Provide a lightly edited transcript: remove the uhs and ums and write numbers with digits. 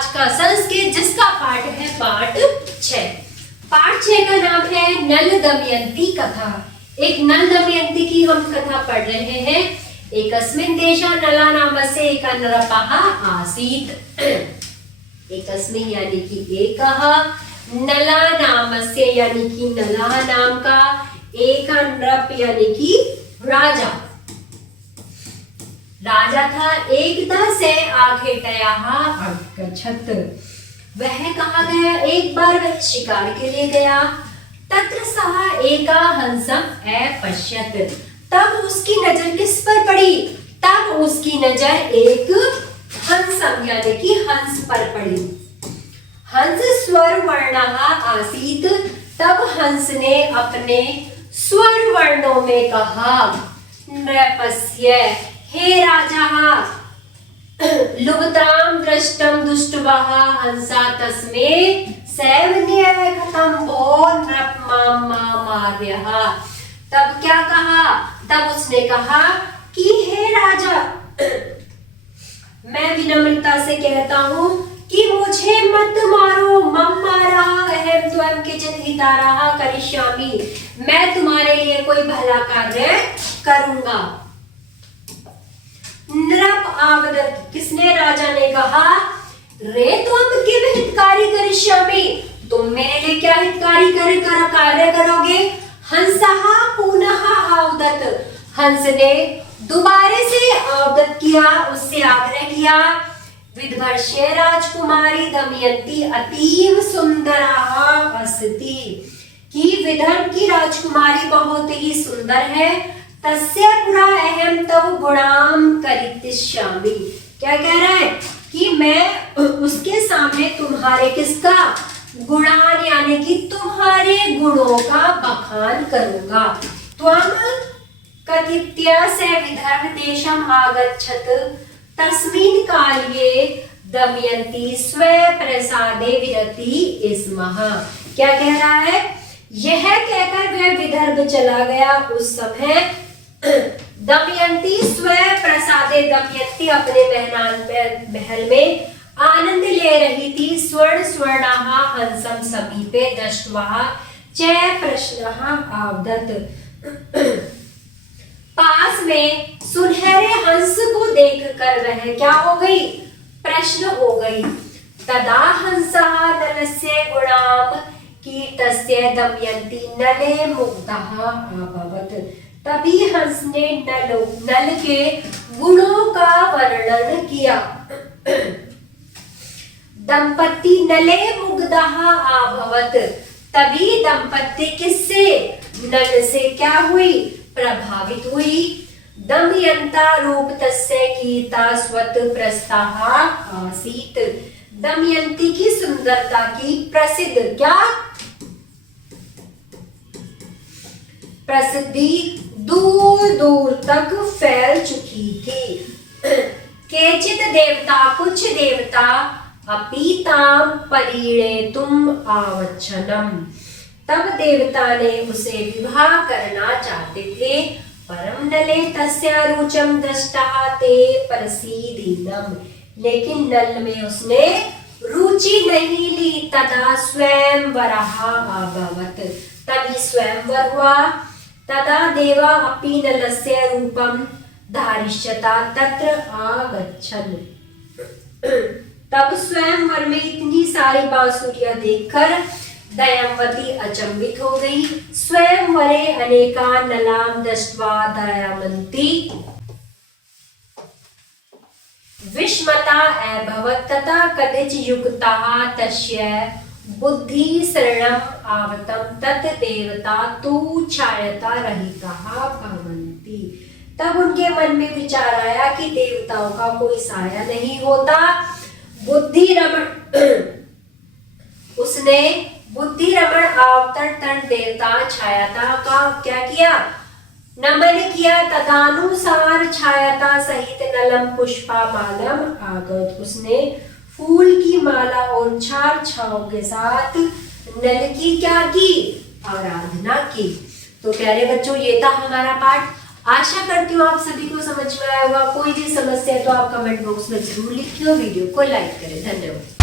आज का संस्कृत जिसका पाठ है पाठ 6। पाठ 6 का नाम है नल दमयंती कथा। एक नल दमयंती की हम कथा पढ़ रहे हैं। एकस्मिन् देशे नला नामस्य एकः नृपः आसीत्। एकस्मिन् यानी कि एकः, नला नामस्य यानी कि नला नाम का, एक नृप यानी कि राजा। राजा था। एकदा से आखेटयः अगच्छत्। वह कहा गया, एक बार वह शिकार के लिए गया। तत्र सः एका हंसम् अपश्यत्। तब उसकी नजर किस पर पड़ी? तब उसकी नजर एक हंसम यानी कि हंस पर पड़ी। हंस स्वर वर्णः आसीत्। तब हंस ने अपने स्वर वर्णों में कहा, नृपस्य, हे राजा, लुब्धां दृष्टं दुष्टवः हंसा तस्मै सैवन्यकथं भो नृप मां मार्यः। तब क्या कहा? तब उसने कहा कि हे राजा, मैं विनम्रता से कहता हूं कि मुझे मत मारो। मम मारः अहं त्वं किंचित् हितारः करिष्यामि। मैं तुम्हारे लिए कोई भला कार्य करूंगा। नृप आवदत्। किसने? राजा ने कहा, रे त्वं किम हितकारी करिष्यामि। तुम मेरे लिए क्या हितकारी कार्य करोगे? हंसः पुनः आवदत्। हंस ने दोबारे से आवदत् किया, उससे आग्रह किया, विदर्भस्य राजकुमारी दमयंती अतीव सुंदरा अस्ति। कि विदर्भ की राजकुमारी बहुत ही सुंदर है। तस्य पुरा अहम तव गुणाम करिष्यामि। क्या कह रहा है? कि मैं उसके सामने तुम्हारे किसका? गुणान यानी कि तुम्हारे गुणों का बखान करूंगा। त्वं कथित्य से विदर्भ देशम आगच्छत। तस्मिन् काले दमयंती स्वे प्रसादे विरति स्मः। क्या कह रहा है? यह कहकर वह विदर्भ चला गया। उस समय दमयंती स्वे प्रसादे, दमयंती अपने महल में आनंद ले रही थी। स्वर्ण स्वर्णाः हंसं समीपे दृष्ट्वा च प्रश्नः आवदत्। पास में सुनहरे हंस को देखकर वह क्या हो गई? प्रश्न हो गई। तदा हंसः नलस्य गुणाम् कीर्त्य दमयंती नले मुग्धः अभवत्। तभी हंस ने नल के गुणों का वर्णन किया। दंपति नले मुग्धः अभवत्। तभी दंपति किससे? नल से क्या हुई? प्रभावित हुई। दमयंता रूप तस्य कीर्ता स्वत प्रस्थाः आसीत्। दमयंती की सुंदरता की प्रसिद्ध क्या? प्रसिद्धि दूर दूर तक फैल चुकी थी। केचित् देवता, कुछ देवता अपीतां परिणेतुम् आवच्छनम्। तब देवता ने उसे विवाह करना चाहते थे। परम नले तस्य रुचम दृष्टः ते प्रसीदिनम्। लेकिन नल में उसने रुचि नहीं ली। तदा स्वयंवरः अभवत्। तभी स्वयंवर हुआ। तदा देवा अपि नलस्य रूपं धारिष्यता तत्र आगच्छन्। तब स्वयंवर में इतनी सारी बांसुरियां देखकर दमयंती अचंभित हो गई। स्वयंवरे अनेका नलां दृष्ट्वा दमयंती विस्मिता अभवत्। तथा कदाचित् युक्ताः तस्य बुद्धि शरणम् आवतं तत् देवता तु छायता रहिताः भवन्ति। तब उनके मन में विचार आया कि देवताओं का कोई साया नहीं होता। बुद्धि रमण उसने बुद्धि रमण अवतरण देवता छायता का क्या किया? नमन किया। तदनुसार छायता सहित नलम पुष्पामालम आगत। उसने फूल की माला और चार छाओं के साथ नल की क्या की? आराधना की। तो प्यारे बच्चों, ये था हमारा पाठ। आशा करती हूँ आप सभी को समझ में आया होगा। कोई भी समस्या है तो आप कमेंट बॉक्स में जरूर लिखिए, वीडियो को लाइक करें। धन्यवाद।